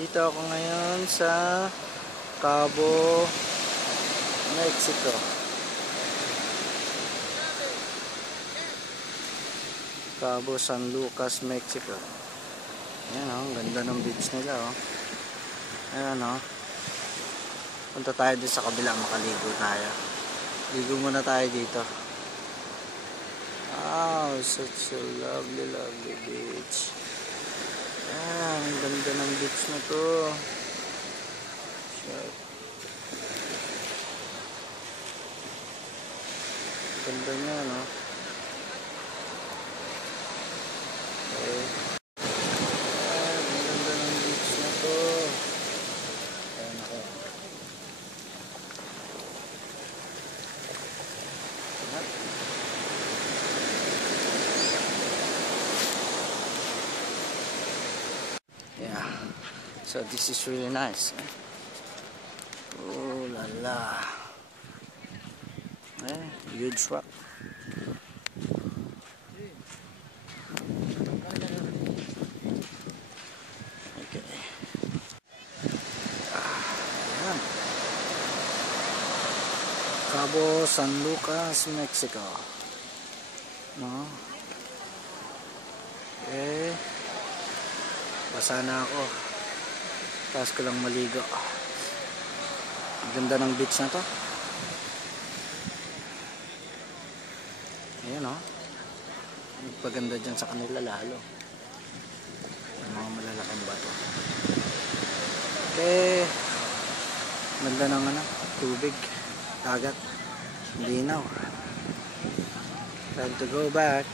Nandito ako ngayon sa Cabo, Mexico. Cabo San Lucas, Mexico. Ayan ang ganda ng beach nila Ayan punta tayo din sa kabila, makaligo tayo. Ligo muna tayo dito. Wow, such a lovely beach. Ang ganda ng beach na to. Shit. Ganda niya, no? Okay. Ang ganda ng beach na to. Ayan ako. Yeah, so this is really nice. Oh la la. Huge rock. Okay. Ayan. Cabo San Lucas, Mexico. No? Okay. Basa na ako. Tapos ko lang maligo. Ang ganda ng beach na to. Ayan magpaganda dyan sa kanila lalo. Yung mga malalaking bato. Okay. Ganda ng tubig. Dagat. Linaw. Time to go back.